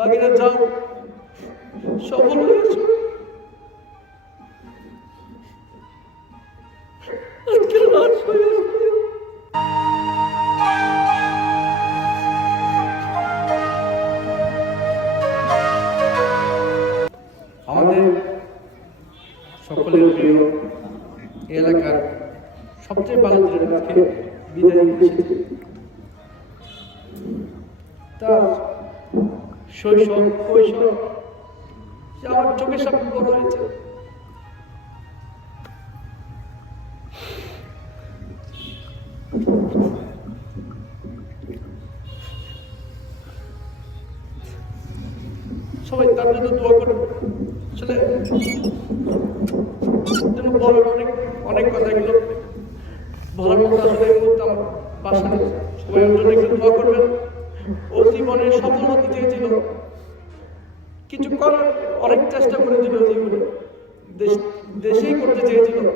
বাকিরা যাও। সফল হয়েছো। হয়ে যাবে। আমাদের সকলের প্রিয় এলাকার সবচেয়ে ভালো বিদায় তার শৈশব, কৈশোর আমার চোখের সামনে বড় হয়েছে। সবাই তার জন্য দোয়া করুন। আসলে, যেন অনেক অনেক কথা এগুলো। বলার মতো আসলে আমার বাসা সবাই ওর জন্য একটু দোয়া করবেন। ও জীবনে সফল হতে চেয়েছিল। কিছু করার অনেক চেষ্টা করেছিল জীবনে। দেশ দেশেই করতে চেয়েছিল।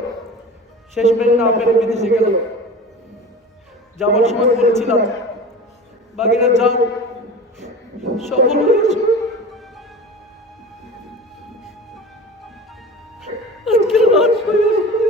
শেষ মেশ না পেরে বিদেশে গেল। যাওয়ার সময় বলেছিলাম বাকিরা যাও। সফল হয়েছে। আজকের রাত হয়ে।